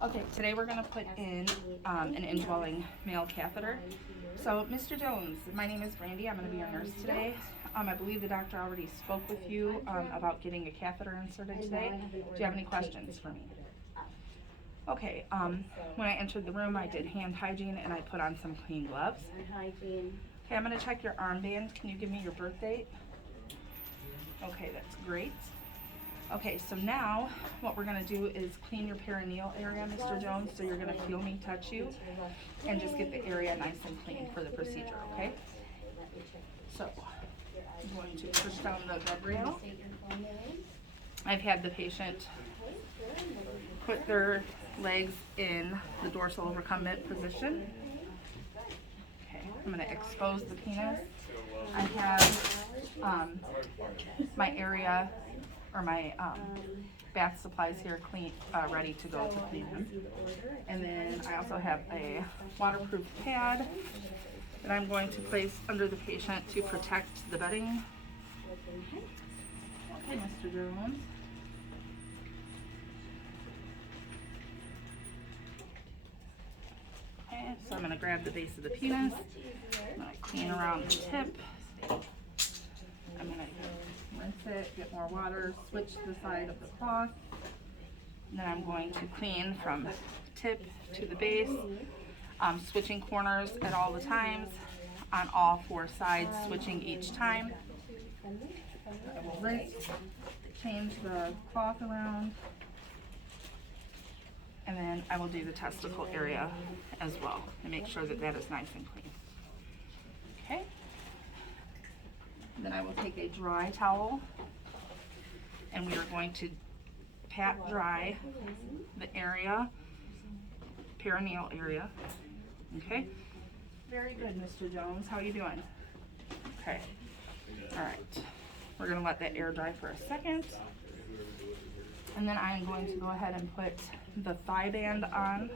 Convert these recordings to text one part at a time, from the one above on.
Okay, today we're going to put in an indwelling male catheter. So, Mr. Jones, my name is Brandy. I'm going to be your nurse today. I believe the doctor already spoke with you about getting a catheter inserted today. Do you have any questions for me? Okay, when I entered the room, I did hand hygiene and I put on some clean gloves. Okay, I'm going to check your armband. Can you give me your birth date? Okay, that's great. Okay, so now what we're going to do is clean your perineal area, Mr. Jones. So you're going to feel me touch you and just get the area nice and clean for the procedure, okay? So I'm going to push down the bed rail. I've had the patient put their legs in the dorsal recumbent position. Okay, I'm going to expose the penis. I have my area or my bath supplies here clean, ready to go to clean him. And then I also have a waterproof pad that I'm going to place under the patient to protect the bedding. Okay, Mr. Jones. Okay, so I'm going to grab the base of the penis. I'm going to clean around the tip. I'm going to rinse it, get more water, switch the side of the cloth. And then I'm going to clean from tip to the base, switching corners at all the times, on all four sides, switching each time. I will rinse, change the cloth around, and then I will do the testicle area as well and make sure that that is nice and clean. Okay. Then I will take a dry towel and we are going to pat dry the area, perineal area. Okay? Very good, Mr. Jones. How are you doing? Okay. All right. We're going to let that air dry for a second. And then I am going to go ahead and put the thigh band on.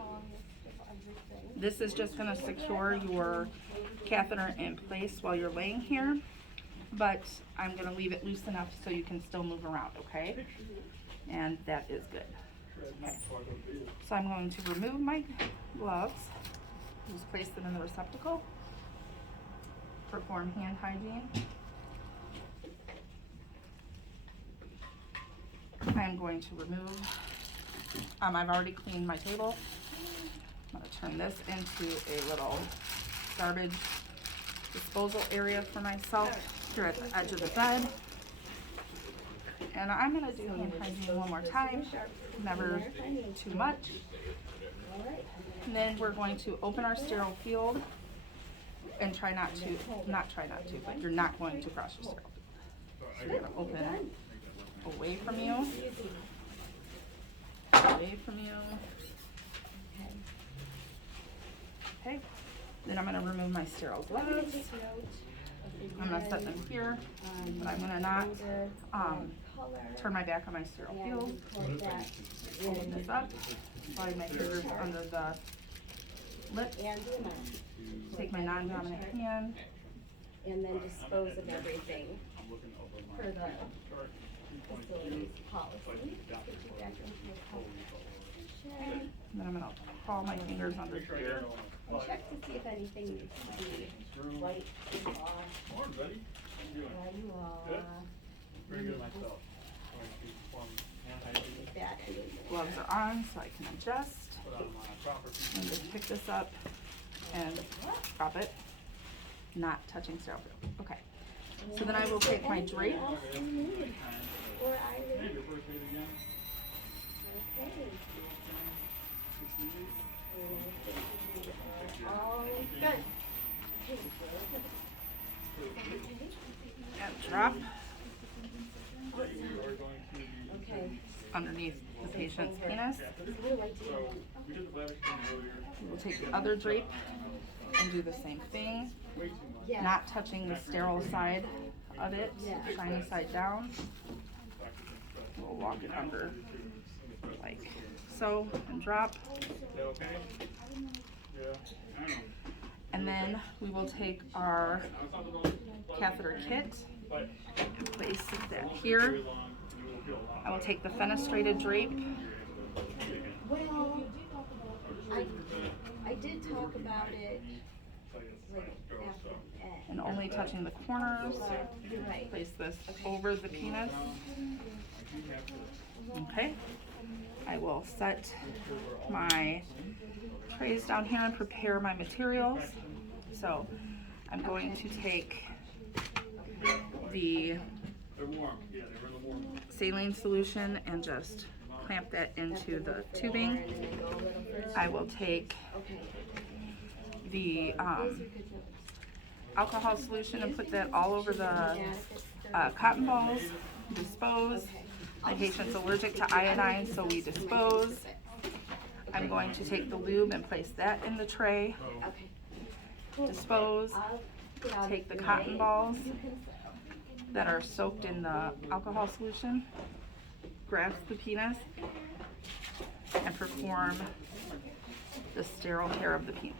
This is just going to secure your catheter in place while you're laying here. But I'm going to leave it loose enough so you can still move around, okay? And that is good. Okay. So I'm going to remove my gloves, just place them in the receptacle, perform hand hygiene. I'm going to remove, I've already cleaned my table. I'm going to turn this into a little garbage disposal area for myself here at the edge of the bed. And I'm going to do hand hygiene one more time, never too much. And then we're going to open our sterile field and try not to, but you're not going to cross your sterile field. So you're going to open it away from you, Okay. Then I'm going to remove my sterile gloves. I'm going to set them here, but I'm going to not turn my back on my sterile field. Open this up, slide my fingers under the lip, take my non-dominant hand, and then dispose of everything for the facilities policy. Put you back into your position. then I'm going to crawl my fingers under here. And check to see if anything needs to be wiped off. Morning, buddy. How you doing? There you are. Good. Very good myself. Going to perform hand hygiene. Take that and Gloves are on so I can adjust. Put on my proper And just pick this up and drop it, not touching sterile field. Okay. So then I will take my drape. Or I will. Hey, your first date again? Okay. All good. And drop You are going to be. Okay. underneath the patient's penis. So, we did the bladder scan earlier. We'll take the other drape and do the same thing, Way too much. Yeah. not touching the sterile side of it, shiny side down. We'll walk it under like so and drop. Yeah, okay? Yeah, I know. And then we will take our catheter kit and place that here. I will take the fenestrated drape Well, talk about it like after Ed. And only touching the corners. You're right. Place this over the penis. Okay. I will set my trays down here and prepare my materials. So I'm going to take the saline solution and just clamp that into the tubing. I will take the alcohol solution and put that all over the cotton balls. Dispose. My patient's allergic to iodine, so we dispose. I'm going to take the lube and place that in the tray. Dispose. Take the cotton balls that are soaked in the alcohol solution, grasp the penis, and perform the sterile care of the penis.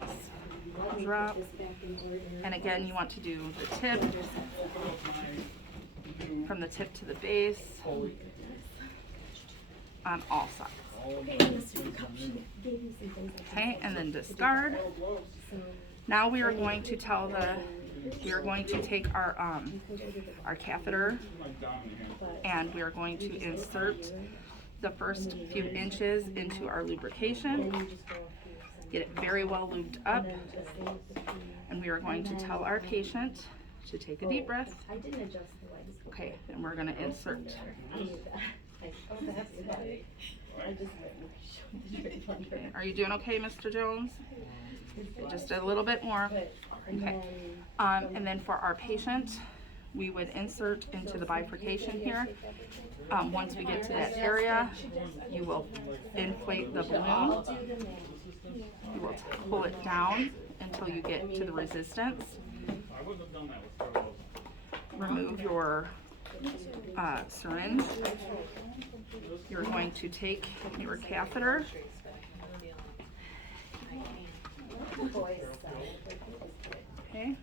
Drop. And again, you want to do the tip, from the tip to the base, on all sides. Okay, and then discard. Now we are going to take our catheter, and we are going to insert the first few inches into our lubrication. Get it very well lubed up, and we are going to tell our patient to take a deep breath. Okay, and we're going to insert. Okay. Are you doing okay, Mr. Jones? Just a little bit more. Okay. And then for our patient, we would insert into the bifurcation here. Once we get to that area, you will inflate the balloon. You will pull it down until you get to the resistance. Remove your syringe. You're going to take your catheter. Okay.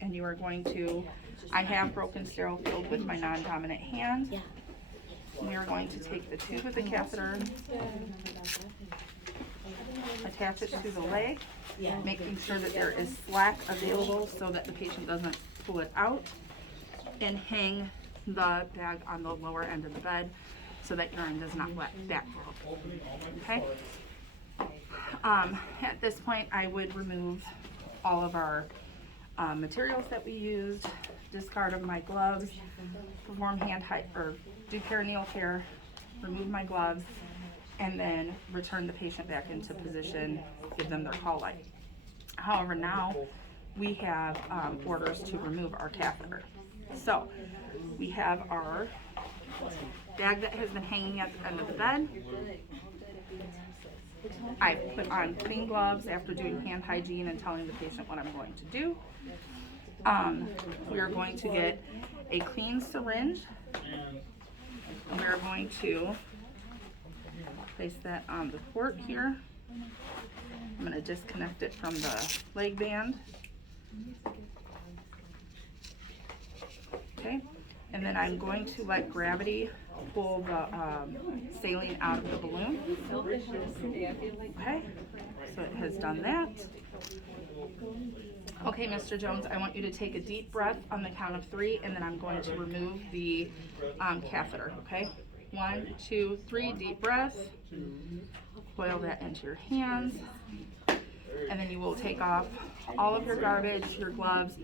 And you are going to, I have broken sterile filled with my non-dominant hand. We are going to take the tube of the catheter, attach it to the leg, making sure that there is slack available so that the patient doesn't pull it out, and hang the bag on the lower end of the bed so that urine does not wet backflow. Okay? At this point, I would remove all of our materials that we used, discard of my gloves, perform do perineal care, remove my gloves, and then return the patient back into position, give them their call light. However, now we have orders to remove our catheter. So we have our bag that has been hanging at the end of the bed. I put on clean gloves after doing hand hygiene and telling the patient what I'm going to do. We are going to get a clean syringe, and we are going to place that on the port here. I'm going to disconnect it from the leg band. Okay, and then I'm going to let gravity pull the saline out of the balloon. Okay, so it has done that. Okay, Mr. Jones, I want you to take a deep breath on the count of 3, and then I'm going to remove the catheter, okay? 1, 2, 3, deep breath. Coil that into your hands. And then you will take off all of your garbage, your gloves,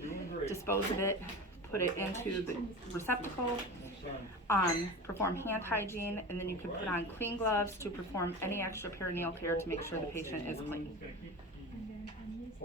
dispose of it, put it into the receptacle, perform hand hygiene, and then you can put on clean gloves to perform any extra perineal care to make sure the patient is clean.